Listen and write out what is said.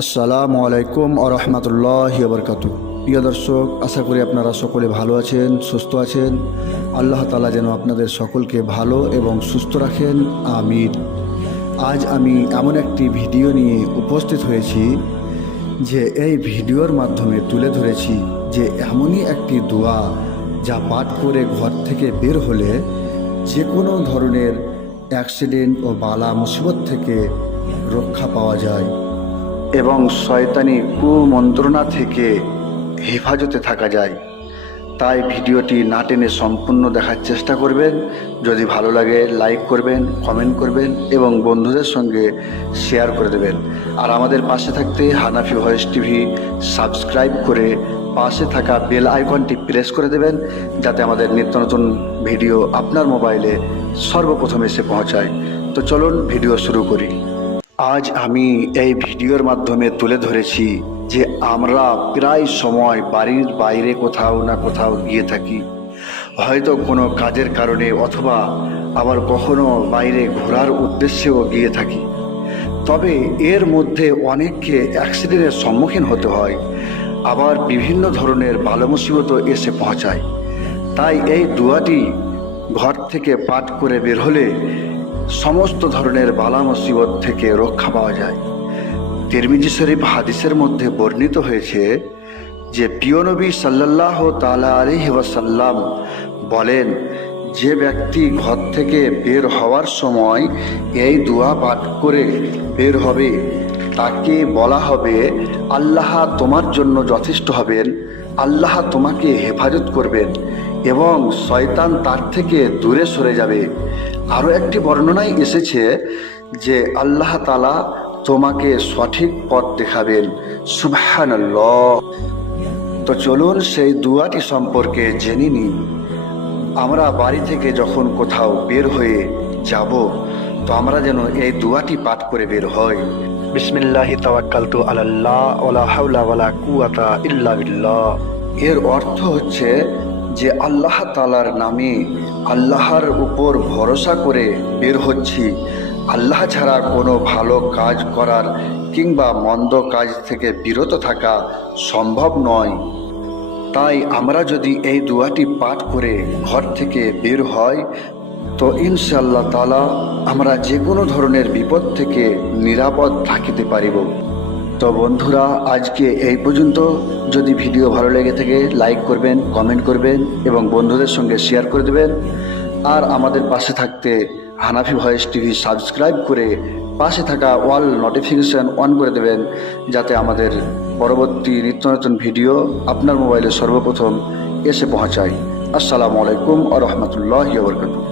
আসসালামু আলাইকুম আ রহমতুল্লাহ বরকাতু। প্রিয় দর্শক, আশা করি আপনারা সকলে ভালো আছেন, সুস্থ আছেন। আল্লাহ তালা যেন আপনাদের সকলকে ভালো এবং সুস্থ রাখেন আমির আজ আমি এমন একটি ভিডিও নিয়ে উপস্থিত হয়েছি, যে এই ভিডিওর মাধ্যমে তুলে ধরেছি যে এমনই একটি দোয়া যা পাঠ করে ঘর থেকে বের হলে যে কোনো ধরনের অ্যাক্সিডেন্ট ও বালা মুসিবত থেকে রক্ষা পাওয়া যায়। এবং শয়তানি কুমন্ত্রণা থেকে হেফাজতে থাকা যায়। তাই ভিডিওটি না টেনে সম্পূর্ণ দেখার চেষ্টা করবেন। যদি ভালো লাগে, লাইক করবেন, কমেন্ট করবেন এবং বন্ধুদের সঙ্গে শেয়ার করে দেবেন। আর আমাদের পাশে থাকতে হানাফি ভয়েস টিভি সাবস্ক্রাইব করে পাশে থাকা বেল আইকনটি প্রেস করে দেবেন, যাতে আমাদের নিত্য নতুন ভিডিও আপনার মোবাইলে সর্বপ্রথম এসে পৌঁছায়। তো চলুন ভিডিও শুরু করি। আজ আমি এই ভিডিওর মাধ্যমে তুলে ধরেছি যে আমরা প্রায় সময় বাড়ির বাইরে কোথাও না কোথাও গিয়ে থাকি। হয়তো কোনো কাজের কারণে অথবা আবার কখনো বাইরে ঘোরার উদ্দেশ্যেও গিয়ে থাকি। তবে এর মধ্যে অনেককে অ্যাক্সিডেন্টের সম্মুখীন হতে হয়। আবার বিভিন্ন ধরনের বালো মুসিবতও এসে পৌঁছায়। তাই এই দুয়াটি ঘর থেকে পাঠ করে বের হলে সমস্ত ধরনের বালা মুসিবত থেকে রক্ষা পাওয়া যায়। তিরমিজি শরীফ হাদিসের মধ্যে বর্ণিত হয়েছে যে পিয়নবী সাল্লাহ তালা আলহি ওয়াসাল্লাম বলেন, যে ব্যক্তি ঘর থেকে বের হওয়ার সময় এই দোয়া পাঠ করে বের হবে। তাকে বলা হবে, আল্লাহ তোমার জন্য যথেষ্ট হবেন, আল্লাহ তোমাকে হেফাজত করবেন এবং শয়তান তার থেকে দূরে সরে যাবে। আরও একটি বর্ণনায় এসেছে যে আল্লাহ তালা তোমাকে সঠিক পথ দেখাবেন। সুবহানাল্লাহ। তো চলুন সেই দুয়াটি সম্পর্কে জেনে নিই। আমরা বাড়ি থেকে যখন কোথাও বের হয়ে যাব তো আমরা যেন এই দুয়াটি পাঠ করে বের হই। বিসমিল্লাহি তাওয়াক্কালতু আলাল্লাহ ওয়ালা হাওলা ওয়ালা কুওয়াতা ইল্লা বিল্লাহ। এর অর্থ হচ্ছে যে আল্লাহ তালার নামে আল্লাহর উপর ভরসা করে বের হচ্ছি। আল্লাহ ছাড়া কোনো ভালো কাজ করার কিংবা মন্দ কাজ থেকে বিরত থাকা সম্ভব নয়। তাই আমরা যদি এই দুয়াটি পাঠ করে ঘর থেকে বের হয় তো ইনশাল্লাহ তালা আমরা যে কোনো ধরনের বিপদ থেকে নিরাপদ থাকিতে পারিব। তো বন্ধুরা, আজকে এই পর্যন্ত। যদি ভিডিও ভালো লেগে থাকে, লাইক করবেন, কমেন্ট করবেন এবং বন্ধুদের সঙ্গে শেয়ার করে দেবেন। আর আমাদের পাশে থাকতে হানাফি ভয়েস টিভি সাবস্ক্রাইব করে পাশে থাকা ওয়াল নোটিফিকেশান অন করে দেবেন, যাতে আমাদের পরবর্তী নিত্য নতুন ভিডিও আপনার মোবাইলে সর্বপ্রথম এসে পৌঁছায়। আসসালামু আলাইকুম আ রহমতুল্লাহ বরকাতুহ।